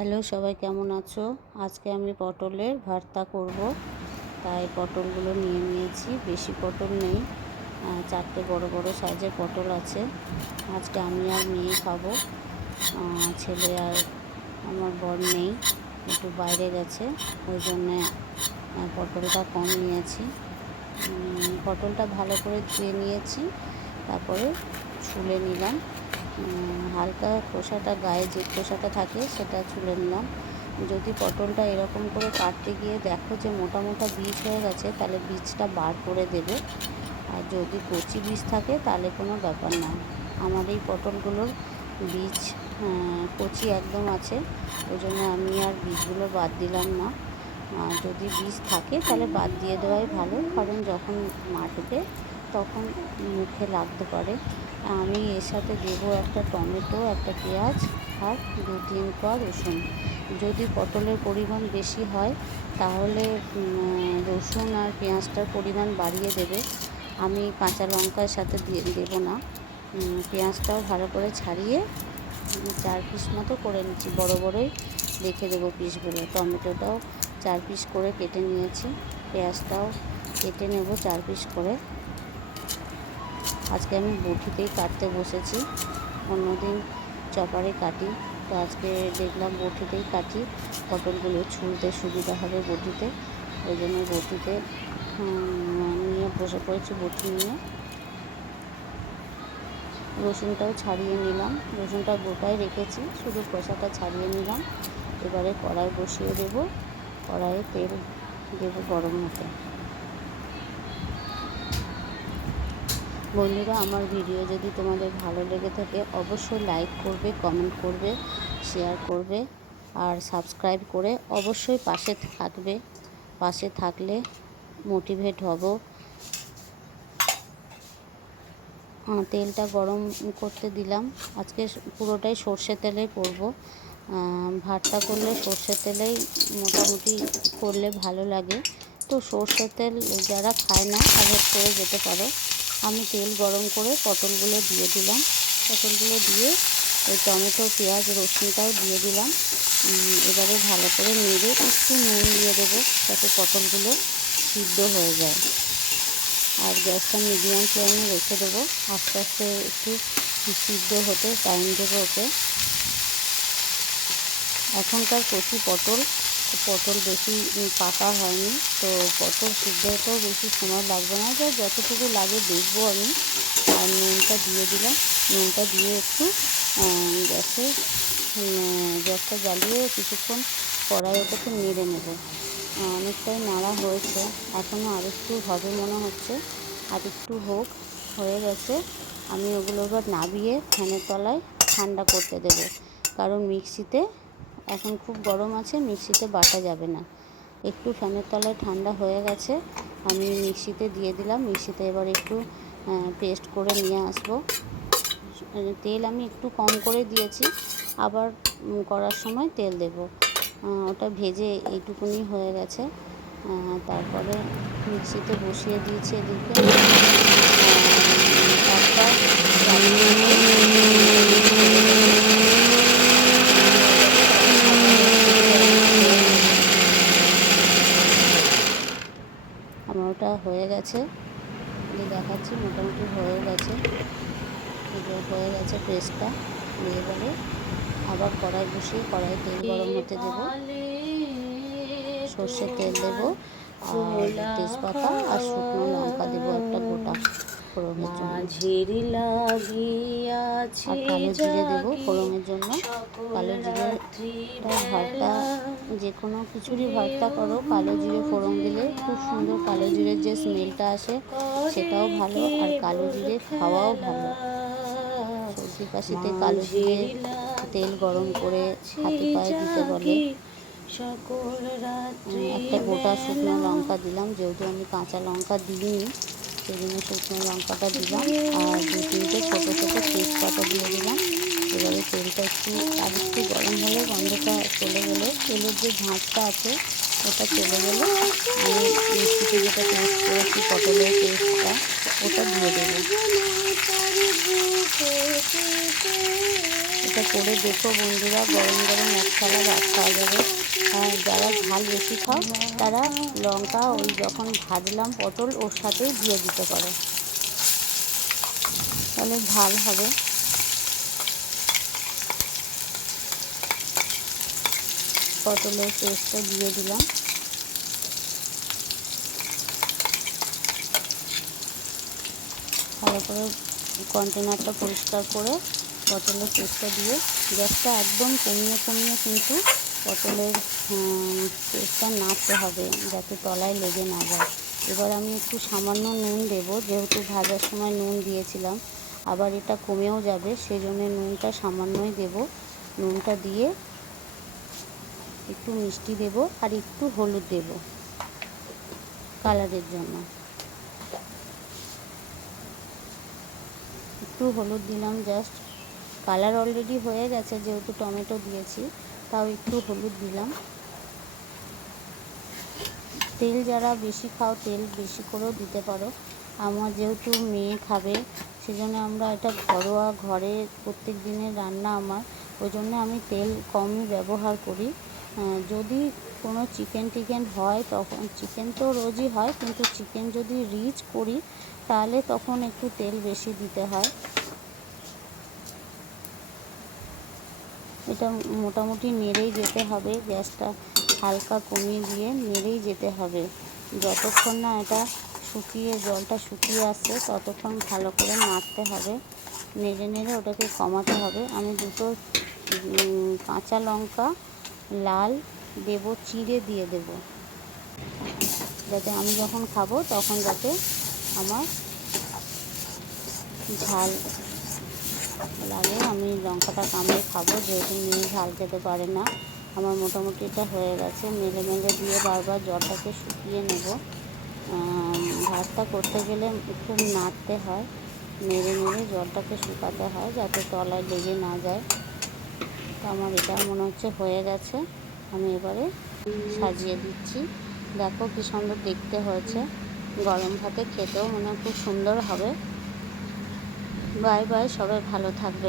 Hello, সবাই কেমন আছো? আজকে আমি পটলের ভর্তা করব। তাই পটলগুলো নিয়ে নিয়েছি। বেশি পটল নেই। চারটে বড় বড় সাইজের পটল আছে। আজকে আমি আর মেয়ে খাব। ছেলে আর আমার বর নেই। একটু বাইরে গেছে। ওই জন্যে পটলটা কম নিয়েছি। পটলটা ভালো করে ধুয়ে নিয়েছি। তারপরে ছুলে নিলাম। হালকা খোসাটা গায়ে যে খোসাটা থাকে সেটা ছুলে নিলাম। যদি পটলটা এরকম করে কাটতে গিয়ে দেখো যে মোটা মোটা বীজ হয়ে গেছে, তাহলে বীজটা বার করে দেবে। আর যদি কচি বীজ থাকে, তাহলে কোনো ব্যাপার না। আমার এই পটলগুলোর বীজ কচি একদম আছে ওই জন্য আমি আর বীজগুলো বাদ দিলাম না। যদি বীজ থাকে, তাহলে বাদ দিয়ে দেওয়াই ভালো, কারণ যখন মাঠবে তখন মুখে লাগতে পারে। আমি এর সাথে দেবো একটা টমেটো, একটা পেঁয়াজ আর দু তিন কোয়া রসুন। যদি পটলের পরিমাণ বেশি হয়, তাহলে রসুন আর পেঁয়াজটার পরিমাণ বাড়িয়ে দেবে। আমি কাঁচা লঙ্কার সাথে দিয়ে দেবো না। পেঁয়াজটাও ভালো করে ছাড়িয়ে চার পিস মতো করে নিচ্ছি। বড় বড়ই রেখে দেবো পিসগুলো। টমেটোটাও চার পিস করে কেটে নিয়েছি। পেঁয়াজটাও কেটে নেব চার পিস করে। আজকে আমি বটিতেই কাটতে বসেছি। অন্যদিন চপারে কাটি। তো আজকে দেখলাম বটিতেই কাটি। পটলগুলো ছুলতে সুবিধা হবে বটিতে। ওই জন্য বটিতে নিয়ে বসে পড়েছি বটি নিয়ে। রসুনটাও ছাড়িয়ে নিলাম। রসুনটা গোটায় রেখেছি। শুধু খোসাটা ছাড়িয়ে নিলাম। এবারে কড়াই বসিয়ে দেব। কড়াইয়ে তেল দেবো গরম হতে বন্ধুরা, আমার ভিডিও যদি তোমাদের ভালো লেগে থাকে, অবশ্যই লাইক করবে কমেন্ট করবে শেয়ার করবে, আর সাবস্ক্রাইব করে অবশ্যই পাশে থাকবে। পাশে থাকলে মোটিভেট হব। তেলটা গরম করতে দিলাম। আজকে পুরোটাই সর্ষে তেলে করব। ভাতটা করলে সর্ষে তেলেই মোটামুটি করলে ভালো লাগে। তো সর্ষে তেল যারা খায় না অ্যাভয়েড করে যেতে পারো। আমি তেল গরম করে পটলগুলো দিয়ে দিলাম। পটলগুলো দিয়ে ওই টমেটো, পেঁয়াজ, রসুনটাও দিয়ে দিলাম। এবারে ভালো করে নেড়ে একটু নুন দিয়ে দেবো যাতে পটলগুলো সিদ্ধ হয়ে যায়। আর গ্যাসটা মিডিয়াম ফ্লেমে রেখে দেবো। আস্তে আস্তে একটু সিদ্ধ হতে টাইম দেবো ওকে। এখনকার কচি পটল পটল বেশি পাকা হয়নি। তো পটল সিদ্ধ হতেও বেশি সময় লাগবে না। যা যতটুকু লাগে দেখব আমি। আর নুনটা দিয়ে দিলাম। নুনটা দিয়ে একটু গ্যাসে গ্যাসটা জ্বালিয়ে কিছুক্ষণ কড়াই ওটাকে নেড়ে নেব। অনেকটাই নাড়া হয়েছে। এখনও আরেকটু হবে মনে হচ্ছে। আর একটু হোক, হয়ে গেছে। আমি ওগুলো এবার নাবিয়ে ফ্যানের তলায় ঠান্ডা করতে দেবো। কারণ মিক্সিতে এখন খুব গরম আছে, মিক্সিতে বাটা যাবে না। একটু ফ্যানের তলায় ঠান্ডা হয়ে গেছে, আমি মিক্সিতে দিয়ে দিলাম। মিক্সিতে এবার একটু পেস্ট করে নিয়ে আসব। তেল আমি একটু কম করে দিয়েছি, আবার করার সময় তেল দেব। ওটা ভেজে এইটুকুনি হয়ে গেছে। তারপরে মিক্সিতে বসিয়ে দিয়েছি এদিকে আহ, একটা আমার ওটা হয়ে গেছে এই দেখাচ্ছি মোটামুটি হয়ে গেছে। হয়ে গেছে পেস্টটা দিয়ে এবারে আবার কড়াই বসিয়ে কড়াই তেল গরম হতে দেবো। সর্ষের তেল দেবো আর তেজপাতা আর শুকনো লঙ্কা দেবো একটা গোটা। ফোড়নের জন্য। আর কালো জিরে দেবো ফোড়নের জন্য। কালো জিরে ভর্তা যে কোনো কিছুরই ভর্তা করো। কালো জিরে ফোড়ন দিলে খুব সুন্দর কালো জিরের যে স্মেলটা আসে সেটাও ভালো। আর কালো জিরে খাওয়াও ভালো। সর্দি কাশিতে কালো জিরে তেল গরম করে হাতে পায়ে দিতে বলে। একটা গোটা শুকনো লঙ্কা দিলাম। যেহেতু আমি কাঁচা লঙ্কা দিইনি সেই শুকনো লঙ্কাটা দিলাম আর দু তিনটে ছোটো ছোটো তেজপাতা দিয়ে দিলাম। এবারে তেলটা একটু আর একটু গরম হলে গন্ধটা চলে গেলে তেলের যে ঝাঁঝটা আছে, ওটা চলে গেলে আমি মিষ্টিতে যেটা পেস্ট করেছি, পটলের টেস্টটা ওটা দিয়ে দেবো। এটা করে দেখো বন্ধুরা, গরম গরম এক থালা ভাত খাওয়া যাবে। আর যারা ঝাল বেশি খাও, তারা লঙ্কা ওই যখন ভাজলাম পটল, ওর সাথেই দিয়ে দিতে পারো। তাহলে ঝাল হবে। পটলের পেস্টটা দিয়ে দিলাম। ভালো করে কন্টেনারটা পরিষ্কার করে পটলের পেস্টটা দিয়ে গ্যাসটা একদম কমিয়ে কমিয়ে কিন্তু পটলের পেস্টটা নাড়তে হবে যাতে তলায় লেগে না যায়। এবার আমি একটু সামান্য নুন দেবো, যেহেতু ভাজার সময় নুন দিয়েছিলাম। আবার এটা কমেও যাবে, সেজন্য নুনটা সামান্যই দেব। নুনটা দিয়ে একটু মিষ্টি দেব আর একটু হলুদ দেব কালারের জন্য। একটু হলুদ দিলাম জাস্ট। কালার অলরেডি হয়ে গেছে, যেহেতু টমেটো দিয়েছি, তাও একটু হলুদ দিলাম। তেল যারা বেশি খাও, তেল বেশি করেও দিতে পারো। আমার যেহেতু মেয়ে খাবে, সেজন্য আমরা এটা ঘরোয়া ঘরে প্রত্যেক দিনের রান্না আমার। ওই জন্য আমি তেল কমই ব্যবহার করি। যদি কোনো চিকেন টিকেন হয়, তখন চিকেন তো রোজই হয়, কিন্তু চিকেন যদি রিচ করি, তাহলে তখন একটু তেল বেশি দিতে হয়। এটা মোটামুটি নেড়েই যেতে হবে, গ্যাসটা হালকা কমিয়ে দিয়ে নেড়েই যেতে হবে। যতক্ষণ না এটা শুকিয়ে, জলটা শুকিয়ে আসছে, ততক্ষণ ভালো করে নাড়তে হবে। নেড়ে নেড়ে ওটাকে কমাতে হবে। আমি দুটো কাঁচা লঙ্কা, লাল, দেব, চিড়ে দিয়ে দেব। যাতে আমি যখন খাব তখন যাতে আমার ঝাল লাগে, আমি লঙ্কাটা কামড়ে খাব, যেহেতু মেয়ে ঝাল খেতে পারে না। আমার মোটামুটি এটা হয়ে গেছে। মেলে মেলে দিয়ে বারবার জলটাকে শুকিয়ে নেব। ভাতটা করতে গেলে একটু নাড়তে হয়। মেরে মেরে জলটাকে শুকাতে হয়, যাতে তলায় লেগে না যায়। তো আমার এটা মনে হচ্ছে হয়ে গেছে। আমি এবারে সাজিয়ে দিচ্ছি। দেখো কি সুন্দর দেখতে হয়েছে। গরম ভাতে খেতেও মনে খুব সুন্দর হবে। বাই বাই সবাই ভালো থাকবে